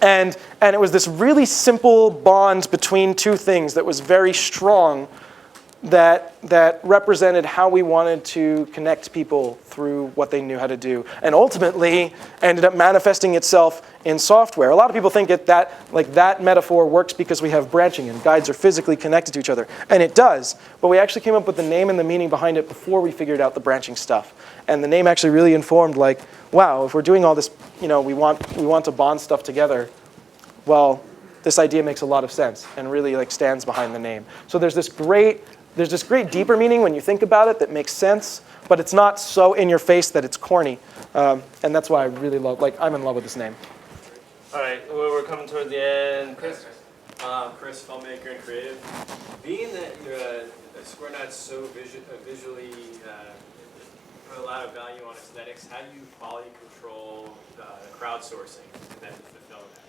And it was this really simple bond between two things that was very strong that represented how we wanted to connect people through what they knew how to do. And ultimately ended up manifesting itself in software. A lot of people think that metaphor works because we have branching and guides are physically connected to each other. And it does. But we actually came up with the name and the meaning behind it before we figured out the branching stuff. And the name actually really informed like, wow, if we're doing all this, we want to bond stuff together, well, this idea makes a lot of sense and really like stands behind the name. So there's this great deeper meaning when you think about it that makes sense, but it's not so in your face that it's corny. And that's why I really I'm in love with this name. All right, well, we're coming toward the end. Chris? Chris, filmmaker and creative. Being that Squareknot's so visually put a lot of value on aesthetics, how do you quality control the crowdsourcing and then fulfill that?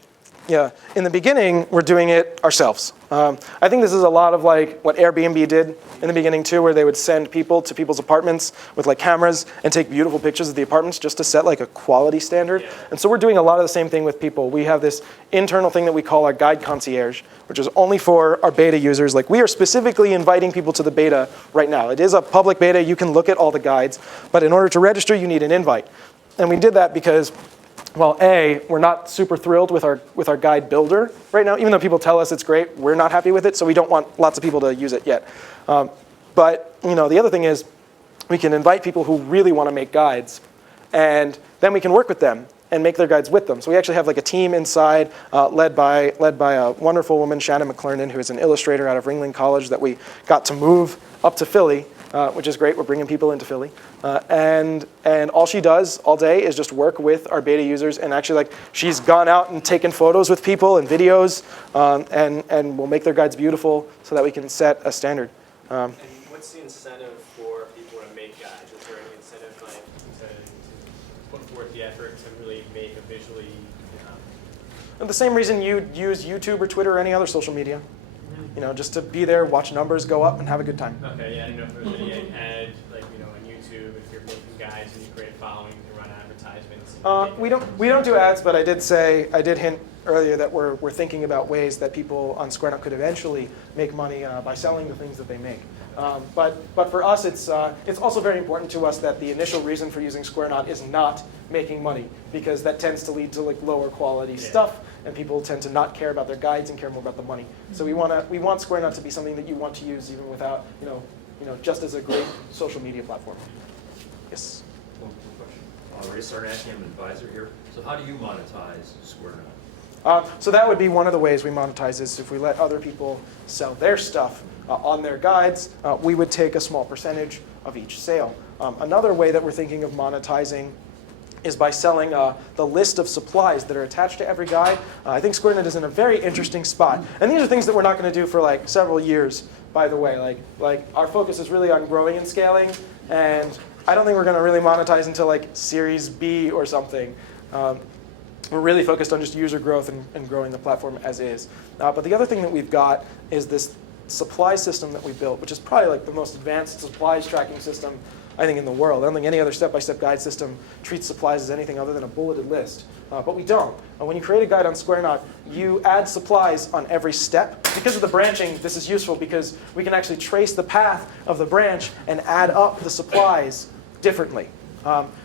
in the beginning, we're doing it ourselves. I think this is a lot of like what Airbnb did in the beginning too, where they would send people to people's apartments with like cameras and take beautiful pictures of the apartments just to set like a quality standard. And so we're doing a lot of the same thing with people. We have this internal thing that we call our guide concierge, which is only for our beta users. Like we are specifically inviting people to the beta right now. It is a public beta. You can look at all the guides, but in order to register, you need an invite. And we did that because, well, A, we're not super thrilled with our guide builder right now. Even though people tell us it's great, we're not happy with it, so we don't want lots of people to use it yet. But the other thing is we can invite people who really want to make guides, and then we can work with them and make their guides with them. So we actually have like a team inside led by a wonderful woman, Shannon McClernand, who is an illustrator out of Ringling College that we got to move up to Philly, which is great. We're bringing people into Philly. And all she does all day is just work with our beta users. And actually, like, she's gone out and taken photos with people and videos, and we'll make their guides beautiful so that we can set a standard. And what's the incentive for people to make guides? Is there any incentive like to put forth the effort to really make a visually? The same reason you use YouTube or Twitter or any other social media. Just to be there, watch numbers go up, and have a good time. Okay, yeah, I didn't know if there was any ad, like, on YouTube, if you're making guides and you create a following, you can run advertisements. We don't do ads, but I did hint earlier that we're thinking about ways that people on Squareknot could eventually make money by selling the things that they make. But for us, it's also very important to us that the initial reason for using Squareknot is not making money, because that tends to lead to like lower quality stuff, and people tend to not care about their guides and care more about the money. So we want Squareknot to be something that you want to use even without just as a great social media platform. Yes. One question. Ray Sarnakian, I'm an advisor here. So how do you monetize Squareknot? So that would be one of the ways we monetize is if we let other people sell their stuff on their guides, we would take a small percentage of each sale. Another way that we're thinking of monetizing is by selling the list of supplies that are attached to every guide. I think Squareknot is in a very interesting spot. And these are things that we're not going to do for like several years, by the way. Like our focus is really on growing and scaling, and I don't think we're going to really monetize until like Series B or something. We're really focused on just user growth and growing the platform as is. But the other thing that we've got is this supply system that we built, which is probably like the most advanced supplies tracking system I think in the world. I don't think any other step-by-step guide system treats supplies as anything other than a bulleted list. But we don't. When you create a guide on Squareknot, you add supplies on every step. Because of the branching, this is useful because we can actually trace the path of the branch and add up the supplies differently.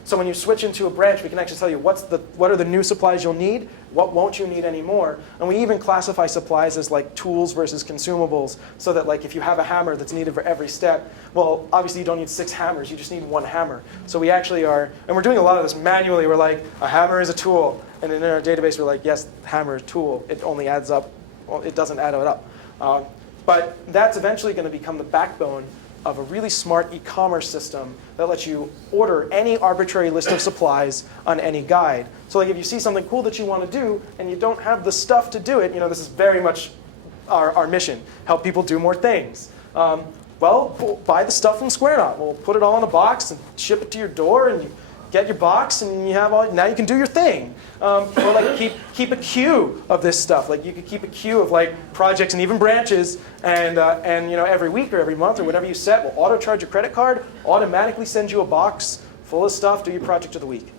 So when you switch into a branch, we can actually tell you what are the new supplies you'll need, what won't you need anymore. And we even classify supplies as like tools versus consumables, so that like if you have a hammer that's needed for every step, well, obviously you don't need 6 hammers, you just need 1 hammer. So we actually are, and we're doing a lot of this manually. We're like, a hammer is a tool. And in our database, we're like, yes, hammer is a tool. It only adds up, well, it doesn't add it up. But that's eventually going to become the backbone of a really smart e-commerce system that lets you order any arbitrary list of supplies on any guide. So like if you see something cool that you want to do and you don't have the stuff to do it, this is very much our mission, help people do more things. Well, we'll buy the stuff from Squareknot. We'll put it all in a box and ship it to your door, and you get your box, and you have now you can do your thing. Or like keep a queue of this stuff. Like you could keep a queue of like projects and even branches, and every week or every month or whatever you set, will auto charge your credit card, automatically send you a box full of stuff. Do your project of the week.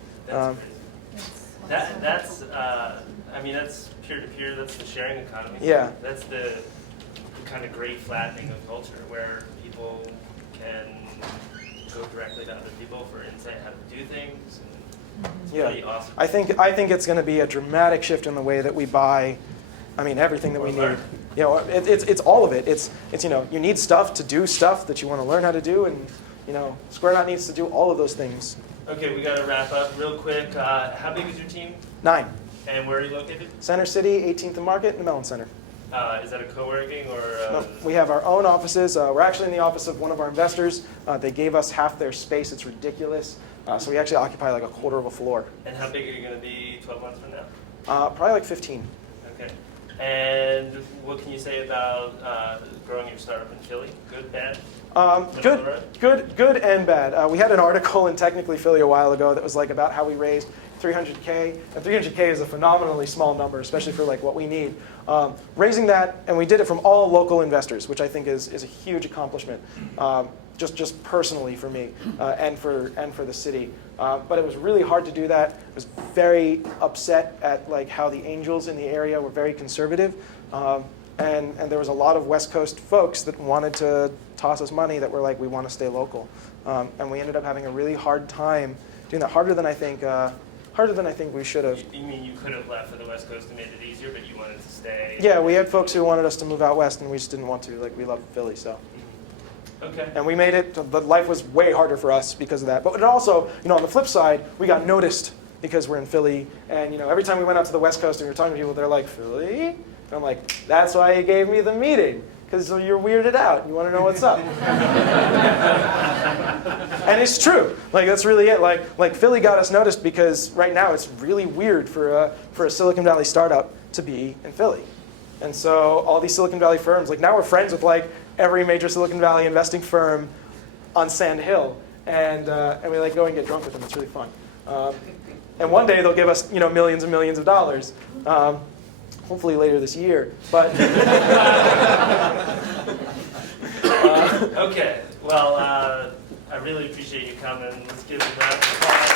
That's peer-to-peer. That's the sharing economy. Yeah. That's the kind of great flattening of culture where people can go directly to other people for insight how to do things. And it's really awesome. I think it's going to be a dramatic shift in the way that we buy. Everything that we need. It's all of it. It's you need stuff to do stuff that you want to learn how to do, and Squareknot needs to do all of those things. Okay, we got to wrap up real quick. How big is your team? 9. And where are you located? Center City, 18th and Market, in the Mellon Center. Is that a co-working or? No, we have our own offices. We're actually in the office of one of our investors. They gave us half their space. It's ridiculous. So we actually occupy like a quarter of a floor. And how big are you going to be 12 months from now? Probably like 15. Okay. And what can you say about growing your startup in Philly? Good, bad? Middle of the road? Good and bad. We had an article in Technically Philly a while ago that was like about how we raised 300K, and 300K is a phenomenally small number, especially for like what we need. Raising that, and we did it from all local investors, which I think is a huge accomplishment, just personally for me and for the city. But it was really hard to do that. I was very upset at like how the angels in the area were very conservative, and there was a lot of West Coast folks that wanted to toss us money that were like, we want to stay local, and we ended up having a really hard time doing that, harder than I think we should have. You mean you could have left for the West Coast and made it easier, but you wanted to stay? Yeah, we had folks who wanted us to move out west, and we just didn't want to. Like, we love Philly, so. Okay. And we made it, but life was way harder for us because of that. But it also, on the flip side, we got noticed because we're in Philly. And every time we went out to the West Coast and we were talking to people, they're like, Philly? And I'm like, that's why you gave me the meeting, because you're weirded out. You want to know what's up. And it's true. Like, that's really it. Like Philly got us noticed because right now it's really weird for a Silicon Valley startup to be in Philly. And so all these Silicon Valley firms, like now we're friends with like every major Silicon Valley investing firm on Sand Hill, and we like go and get drunk with them. It's really fun. And one day they'll give us millions and millions of dollars, hopefully later this year. But okay, well, I really appreciate you coming. Let's give a round of applause.